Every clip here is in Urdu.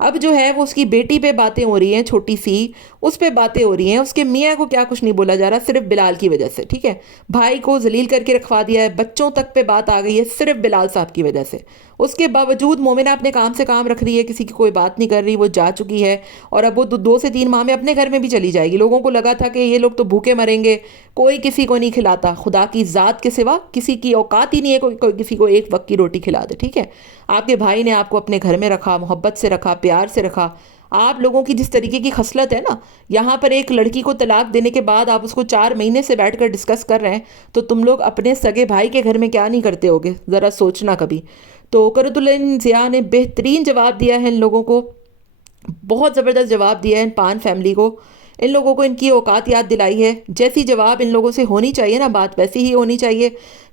اب جو ہے وہ اس کی بیٹی پہ باتیں ہو رہی ہیں، چھوٹی سی اس پہ باتیں ہو رہی ہیں، اس کے میاں کو کیا کچھ نہیں بولا جا رہا، صرف بلال کی وجہ سے، ٹھیک ہے، بھائی کو ذلیل کر کے رکھوا دیا ہے، بچوں تک پہ بات آ گئی ہے صرف بلال صاحب کی وجہ سے۔ اس کے باوجود مومنہ اپنے کام سے کام رکھ رہی ہے، کسی کی کوئی بات نہیں کر رہی، وہ جا چکی ہے اور اب وہ 2 سے 3 ماہ میں اپنے گھر میں بھی چلی جائے گی۔ لوگوں کو لگا تھا کہ یہ لوگ تو بھوکے مریں گے، کوئی کسی کو نہیں کھلاتا، خدا کی ذات کے سوا کسی کی اوقات ہی نہیں ہے کوئی کسی کو ایک وقت کی روٹی کھلا دے، ٹھیک ہے۔ آپ کے بھائی نے آپ کو اپنے گھر میں رکھا، محبت سے رکھا، پیار سے رکھا۔ آپ لوگوں کی جس طریقے کی خصلت ہے نا، یہاں پر ایک لڑکی کو طلاق دینے کے بعد آپ اس کو 4 مہینے سے بیٹھ کر ڈسکس کر رہے ہیں، تو تم لوگ اپنے سگے بھائی کے گھر میں کیا نہیں کرتے ہوگے، ذرا سوچنا کبھی۔ تو قرۃ العین ضیاء نے بہترین جواب دیا ہے ان لوگوں کو، بہت زبردست جواب دیا ہے ان پان فیملی کو، ان لوگوں کو ان کی اوقات یاد دلائی ہے۔ جیسی جواب ان لوگوں سے ہونی چاہیے نا، بات ویسی ہی ہونی چاہیے۔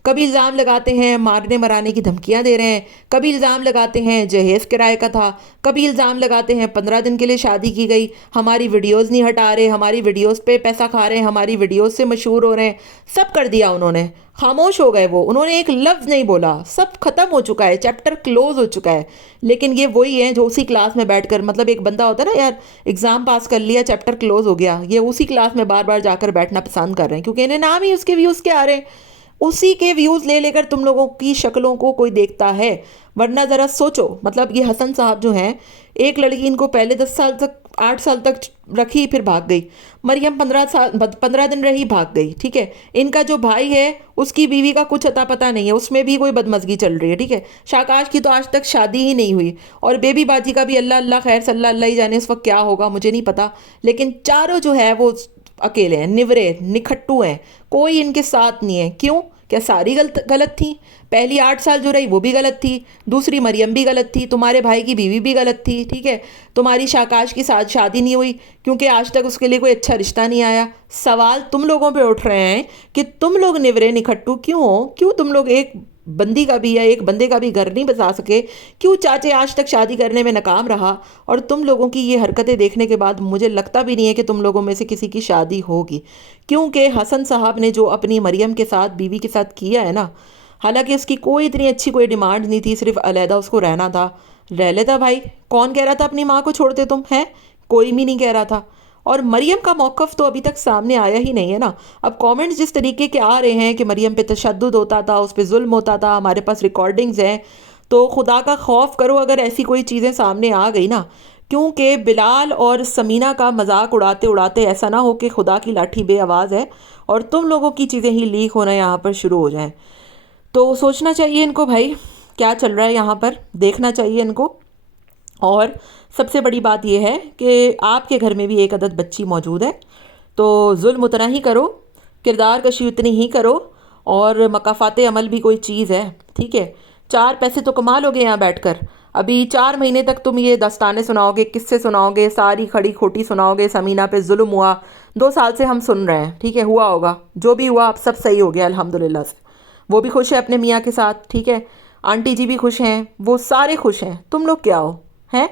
کبھی الزام لگاتے ہیں مارنے مرانے کی دھمکیاں دے رہے ہیں، کبھی الزام لگاتے ہیں جہیز کرائے کا تھا، کبھی الزام لگاتے ہیں 15 دن کے لیے شادی کی گئی، ہماری ویڈیوز نہیں ہٹا رہے، ہماری ویڈیوز پہ پیسہ کھا رہے ہیں، ہماری ویڈیوز سے مشہور ہو رہے ہیں۔ سب کر دیا انہوں نے، خاموش ہو گئے وہ، انہوں نے ایک لفظ نہیں بولا، سب ختم ہو چکا ہے، چیپٹر کلوز ہو چکا ہے۔ لیکن یہ وہی ہیں جو اسی کلاس میں بیٹھ کر، مطلب ایک بندہ ہوتا ہے نا یار، ایگزام پاس کر لیا، چیپٹر کلوز ہو گیا، یہ اسی کلاس میں بار بار جا کر بیٹھنا پسند کر رہے ہیں، کیونکہ انہیں نام ہی اس کے ویوز کے آ رہے ہیں۔ اسی کے ویوز لے لے کر تم لوگوں کی شکلوں کو کوئی دیکھتا ہے، ورنہ ذرا سوچو، مطلب یہ حسن صاحب جو ہیں، ایک لڑکی ان کو پہلے 10 سال تک 8 سال تک رکھی پھر بھاگ گئی، مریم 15 دن رہی بھاگ گئی، ٹھیک ہے۔ ان کا جو بھائی ہے اس کی بیوی کا کچھ اتا پتہ نہیں ہے، اس میں بھی کوئی بدمزگی چل رہی ہے، ٹھیک ہے۔ شاکاش کی تو آج تک شادی ہی نہیں ہوئی، اور بیبی باجی کا بھی اللہ اللہ خیر صلی اللہ ہی جانے اس وقت کیا ہوگا، مجھے نہیں پتا، لیکن چاروں جو ہے وہ اکیلے ہیں، نورے نکھٹو ہیں، کوئی ان کے ساتھ نہیں ہے۔ کیوں؟ کیا ساری غلط تھیں؟ پہلی 8 سال جو رہی وہ بھی غلط تھی، دوسری مریم بھی غلط تھی، تمہارے بھائی کی بیوی بھی غلط تھی، ٹھیک ہے۔ تمہاری شاکاش کی ساتھ شادی نہیں ہوئی کیونکہ آج تک اس کے لیے کوئی اچھا رشتہ نہیں آیا۔ سوال تم لوگوں پہ اٹھ رہے ہیں کہ تم لوگ نورے نکھٹو کیوں ہو؟ کیوں تم لوگ ایک بندی کا بھی یا ایک بندے کا بھی گھر نہیں بسا سکے؟ کیوں چاچے آج تک شادی کرنے میں ناکام رہا؟ اور تم لوگوں کی یہ حرکتیں دیکھنے کے بعد مجھے لگتا بھی نہیں ہے کہ تم لوگوں میں سے کسی کی شادی ہوگی، کیونکہ حسن صاحب نے جو اپنی مریم کے ساتھ، بیوی کے ساتھ کیا ہے نا، حالانکہ اس کی کوئی اتنی اچھی کوئی ڈیمانڈ نہیں تھی، صرف علیحدہ اس کو رہنا تھا، رہ لیتا بھائی، کون کہہ رہا تھا اپنی ماں کو چھوڑتے تم ہیں؟ کوئی بھی نہیں کہہ رہا تھا۔ اور مریم کا موقف تو ابھی تک سامنے آیا ہی نہیں ہے نا۔ اب کامنٹس جس طریقے کے آ رہے ہیں کہ مریم پہ تشدد ہوتا تھا، اس پہ ظلم ہوتا تھا، ہمارے پاس ریکارڈنگز ہیں، تو خدا کا خوف کرو اگر ایسی کوئی چیزیں سامنے آ گئی نا، کیونکہ بلال اور سمینہ کا مذاق اڑاتے اڑاتے ایسا نہ ہو کہ خدا کی لاٹھی بے آواز ہے اور تم لوگوں کی چیزیں ہی لیک ہونا یہاں پر شروع ہو جائیں۔ تو سوچنا چاہیے ان کو بھائی کیا چل رہا ہے یہاں پر، دیکھنا چاہیے ان کو۔ اور سب سے بڑی بات یہ ہے کہ آپ کے گھر میں بھی ایک عدد بچی موجود ہے، تو ظلم اتنا ہی کرو، کردار کشی اتنی ہی کرو، اور مکافات عمل بھی کوئی چیز ہے، ٹھیک ہے۔ 4 پیسے تو کما لو گے یہاں بیٹھ کر، ابھی 4 مہینے تک تم یہ داستانیں سناؤ گے، قصے سناؤ گے، ساری کھڑی کھوٹی سناؤ گے، سمینہ پہ ظلم ہوا، 2 سال سے ہم سن رہے ہیں، ٹھیک ہے، ہوا ہوگا جو بھی ہوا، اب سب صحیح ہو گیا الحمدللہ سے، وہ بھی خوش ہے اپنے میاں کے ساتھ، ٹھیک ہے، آنٹی جی بھی خوش ہیں، وہ سارے خوش ہیں، تم لوگ کیا ہو ہیں؟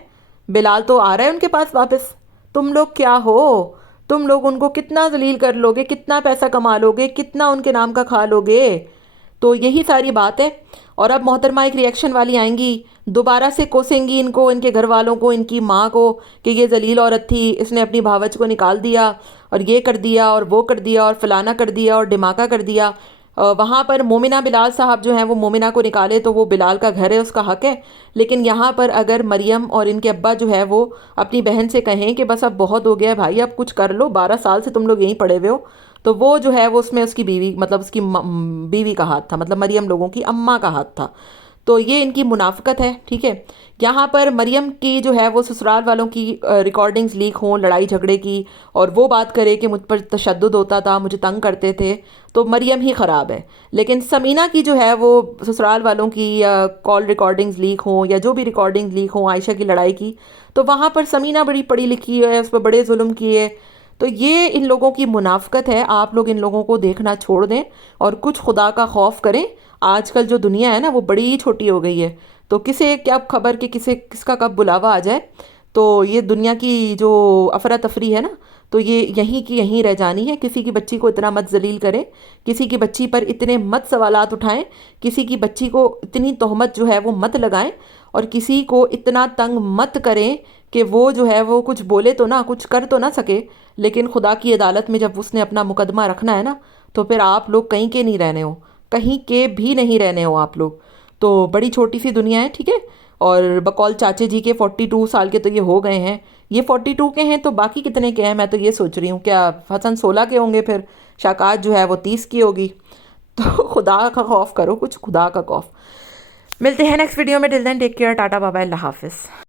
بلال تو آ رہا ہے ان کے پاس واپس، تم لوگ کیا ہو؟ تم لوگ ان کو کتنا ذلیل کر لو گے، کتنا پیسہ کما لو گے، کتنا ان کے نام کا کھا لو گے؟ تو یہی ساری بات ہے۔ اور اب محترمہ ایک ریئیکشن والی آئیں گی، دوبارہ سے کوسیں گی ان کو، ان کے گھر والوں کو، ان کی ماں کو، کہ یہ ذلیل عورت تھی، اس نے اپنی بھاوچ کو نکال دیا اور یہ کر دیا اور وہ کر دیا اور فلانا کر دیا اور ڈھماکہ کر دیا۔ وہاں پر مومنہ بلال صاحب جو ہیں وہ مومنہ کو نکالے تو وہ بلال کا گھر ہے، اس کا حق ہے، لیکن یہاں پر اگر مریم اور ان کے ابا جو ہے وہ اپنی بہن سے کہیں کہ بس اب بہت ہو گیا ہے بھائی، اب کچھ کر لو، 12 سال سے تم لوگ یہیں پڑے ہوئے ہو، تو وہ جو ہے وہ اس میں اس کی بیوی، مطلب اس کی بیوی کا ہاتھ تھا، مطلب مریم لوگوں کی اماں کا ہاتھ تھا، تو یہ ان کی منافقت ہے، ٹھیک ہے۔ یہاں پر مریم کی جو ہے وہ سسرال والوں کی ریکارڈنگز لیک ہوں لڑائی جھگڑے کی، اور وہ بات کرے کہ مجھ پر تشدد ہوتا تھا، مجھے تنگ کرتے تھے، تو مریم ہی خراب ہے۔ لیکن سمینہ کی جو ہے وہ سسرال والوں کی کال ریکارڈنگز لیک ہوں یا جو بھی ریکارڈنگز لیک ہوں عائشہ کی لڑائی کی، تو وہاں پر سمینہ بڑی پڑھی لکھی ہے، اس پر بڑے ظلم کیے، تو یہ ان لوگوں کی منافقت ہے۔ آپ لوگ ان لوگوں کو دیکھنا چھوڑ دیں اور کچھ خدا کا خوف کریں۔ آج کل جو دنیا ہے نا وہ بڑی ہی چھوٹی ہو گئی ہے، تو کسے کیا خبر کہ کس کا کب بلاوا آ جائے، تو یہ دنیا کی جو افراتفری ہے نا، تو یہ یہیں کی یہیں رہ جانی ہے. کسی کی بچی کو اتنا مت ذلیل کریں, کسی کی بچی پر اتنے مت سوالات اٹھائیں, کسی کی بچی کو اتنی تہمت جو ہے وہ مت لگائیں, اور کسی کو اتنا تنگ مت کریں کہ وہ جو ہے وہ کچھ بولے تو نہ, کچھ کر تو نہ سکے, لیکن خدا کی عدالت میں جب اس نے اپنا مقدمہ رکھنا ہے نا, تو پھر آپ لوگ کہیں کے نہیں رہنے ہو, کہیں کے بھی نہیں رہنے ہو آپ لوگ. تو بڑی چھوٹی سی دنیا ہے, ٹھیک ہے. اور بقول چاچے جی کے 42 سال کے تو یہ ہو گئے ہیں, یہ 42 کے ہیں, تو باقی کتنے کے ہیں میں تو یہ سوچ رہی ہوں, کیا حسن 16 کے ہوں گے, پھر شاکات جو ہے وہ 30 کی ہوگی. تو خدا کا خوف کرو, کچھ خدا کا خوف. ملتے ہیں نیکسٹ ویڈیو میں. ٹل دین ٹیک کیئر, ٹاٹا بابا, اللہ حافظ.